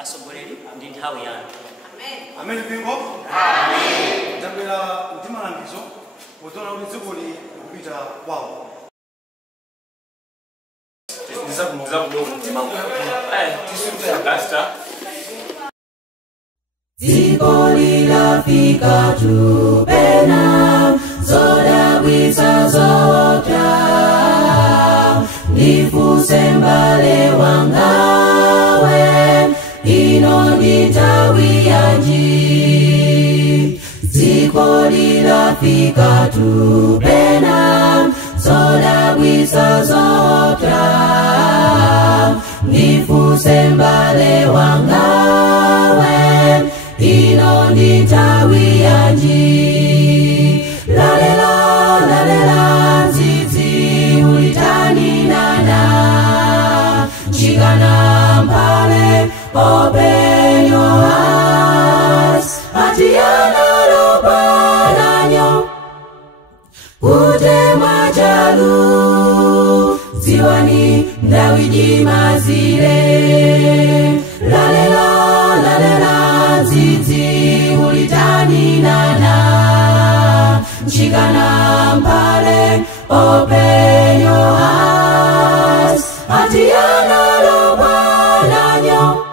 asogoleri ndi nthawi yanu. Amen mpingo? Amen. Tapera mtima langizo potola kuti dziko likupita kwawo. Dziko lilafika tupena zoda wisa zota nifuse mbale wangawe ino ndi nthawi yanji. Dziko lilafika tupena zoda wisa zota nifuse mbale wangawe ino ndi nthawi yanji. Lalela nzizi ulitani nana chikana mpale open your eyes atiyana lopananyo kutema chalu ziwani ndawiji mazire. Lalela nzizi ulitani nana chikana mpale open your eyes atiyana lopananyo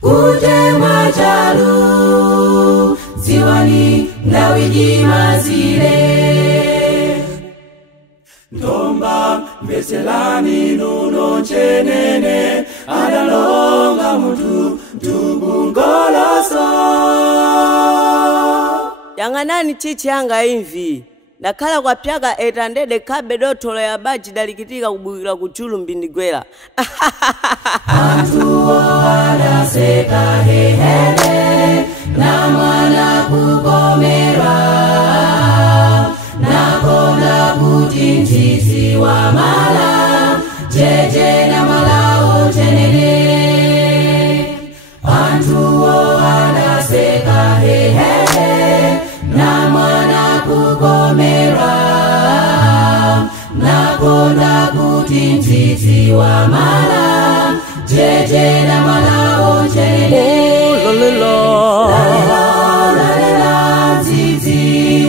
kutema chalu ziwani ndawiji mazire. Ndomba mbeselani nuno chenene adalonga mutu tubungoloso. Yanganani chichi yanga imvi nakhala kwa pyaka 800 kabe dotolo ya baji dalikitika kubukira kuchulu mbindigwera. Antu wanaseka hehele na mwana kukomera nakona kuti nchizi wa mala jeje na mala utenene. Antu wanaseka hehele na mwana kukomera nakona kuti nchizi wa mala jeje na mala utenene. Lalela nzizi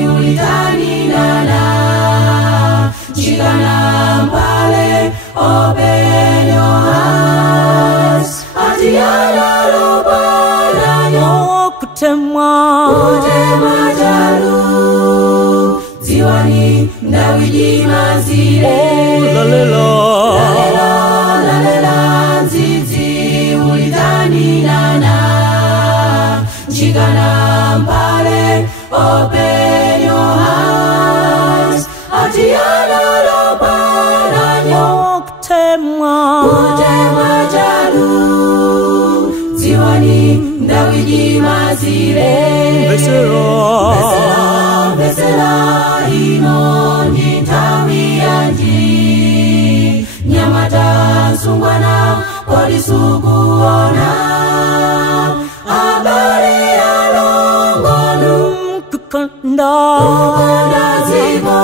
ulitani nana chikana mpale open your eyes atiyana lopananyo kutema chalu ziwani ndawiji mazire. Lalela nzizi ulitani nana chikana mpale open your eyes atiyana lopananyo kutema chalu ziwani ndawiji mazire. Vesela ino ndi nthawi yanji. Nyamata nsungwana kodi sukuona abale alongonu kukonda ziko